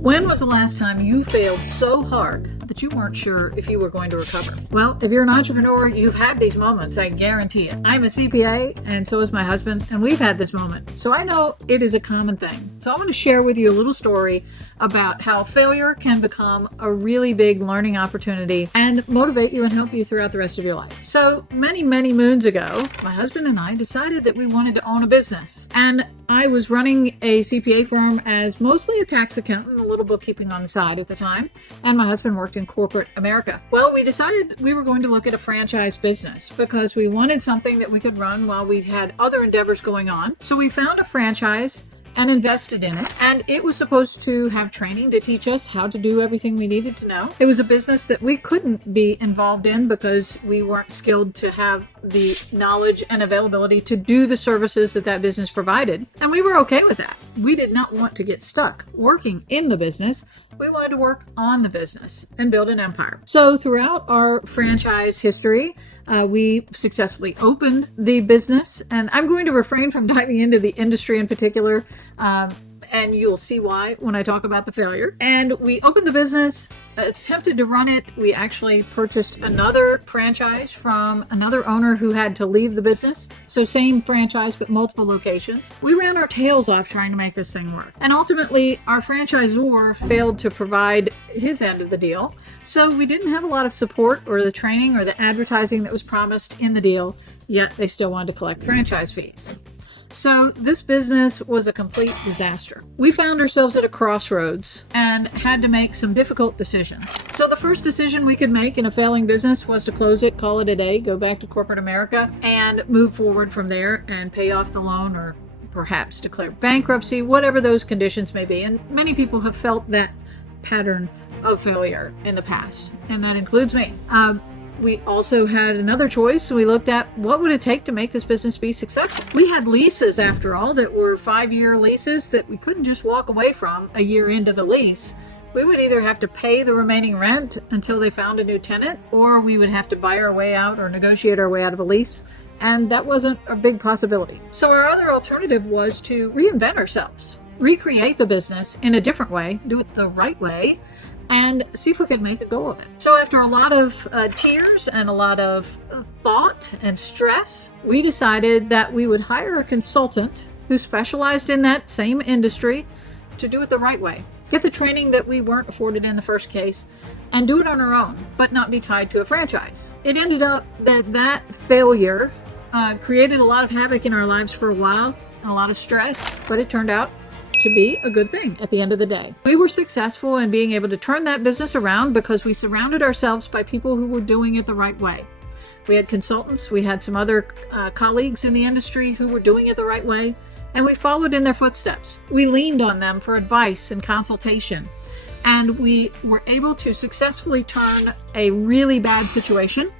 When was the last time you failed so hard that you weren't sure if you were going to recover? Well, if you're an entrepreneur, you've had these moments, I guarantee it. I'm a CPA, and so is my husband, and we've had this moment. So I know it is a common thing. So I'm going to share with you a little story about how failure can become a really big learning opportunity and motivate you and help you throughout the rest of your life. So many moons ago, my husband and I decided that we wanted to own a business. And I was running a CPA firm as mostly a tax accountant, a little bookkeeping on the side at the time, and my husband worked in corporate America. Well, we decided we were going to look at a franchise business because we wanted something that we could run while we had other endeavors going on. So we found a franchise and invested in it. And it was supposed to have training to teach us how to do everything we needed to know. It was a business that we couldn't be involved in because we weren't skilled to have the knowledge and availability to do the services that business provided. And we were okay with that. We did not want to get stuck working in the business. We wanted to work on the business and build an empire. So throughout our franchise history, we successfully opened the business, and I'm going to refrain from diving into the industry in particular, and you'll see why when I talk about the failure. And we opened the business, attempted to run it. We actually purchased another franchise from another owner who had to leave the business. So same franchise, but multiple locations. We ran our tails off trying to make this thing work. And ultimately, our franchisor failed to provide his end of the deal. So we didn't have a lot of support or the training or the advertising that was promised in the deal, yet they still wanted to collect franchise fees. So this business was a complete disaster. We found ourselves at a crossroads and had to make some difficult decisions. So the first decision we could make in a failing business was to close it, call it a day, go back to corporate America, and move forward from there and pay off the loan or perhaps declare bankruptcy, whatever those conditions may be. And many people have felt that pattern of failure in the past, and that includes me. We also had another choice. We looked at what would it take to make this business be successful. We had leases, after all, that were 5-year leases that we couldn't just walk away from a year into the lease. We would either have to pay the remaining rent until they found a new tenant, or we would have to buy our way out or negotiate our way out of a lease. And that wasn't a big possibility. So our other alternative was to reinvent ourselves, recreate the business in a different way, do it the right way, and see if we could make a go of it. So after a lot of tears and a lot of thought and stress, we decided that we would hire a consultant who specialized in that same industry to do it the right way. Get the training that we weren't afforded in the first case and do it on our own, but not be tied to a franchise. It ended up that failure created a lot of havoc in our lives for a while, and a lot of stress, but it turned out to be a good thing at the end of the day. We were successful in being able to turn that business around because we surrounded ourselves by people who were doing it the right way. We had consultants, we had some other colleagues in the industry who were doing it the right way, and we followed in their footsteps. We leaned on them for advice and consultation, and we were able to successfully turn a really bad situation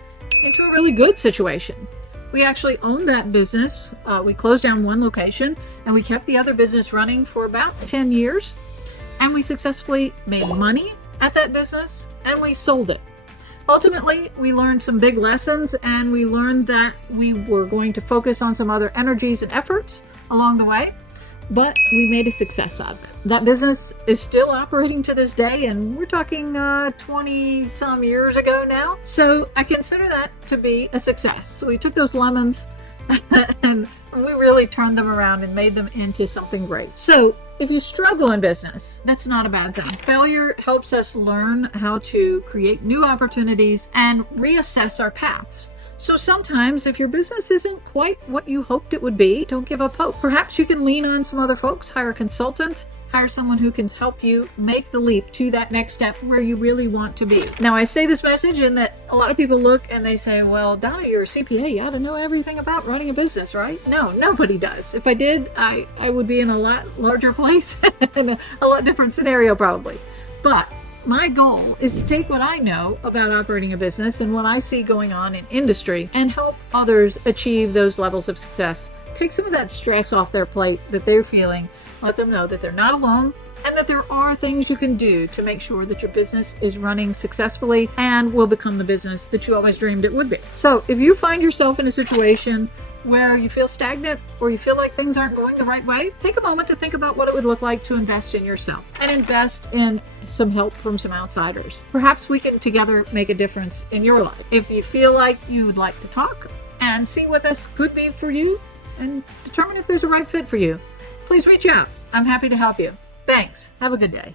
into a really good situation. We actually owned that business. We closed down one location and we kept the other business running for about 10 years. And we successfully made money at that business and we sold it. Ultimately, we learned some big lessons, and we learned that we were going to focus on some other energies and efforts along the way, but we made a success out of it. That business is still operating to this day, and we're talking 20 some years ago now. So I consider that to be a success. So we took those lemons and we really turned them around and made them into something great. So if you struggle in business, that's not a bad thing. Failure helps us learn how to create new opportunities and reassess our paths. So sometimes if your business isn't quite what you hoped it would be, don't give up hope. Perhaps you can lean on some other folks, hire a consultant, hire someone who can help you make the leap to that next step where you really want to be. Now, I say this message in that a lot of people look and they say, well, Donna, you're a CPA. You ought to know everything about running a business, right? No, nobody does. If I did, I would be in a lot larger place and a lot different scenario probably. But my goal is to take what I know about operating a business and what I see going on in industry and help others achieve those levels of success. Take some of that stress off their plate that they're feeling. Let them know that they're not alone and that there are things you can do to make sure that your business is running successfully and will become the business that you always dreamed it would be. So if you find yourself in a situation where you feel stagnant or you feel like things aren't going the right way, take a moment to think about what it would look like to invest in yourself and invest in some help from some outsiders. Perhaps we can together make a difference in your life. If you feel like you would like to talk and see what this could be for you and determine if there's a right fit for you, please reach out. I'm happy to help you. Thanks. Have a good day.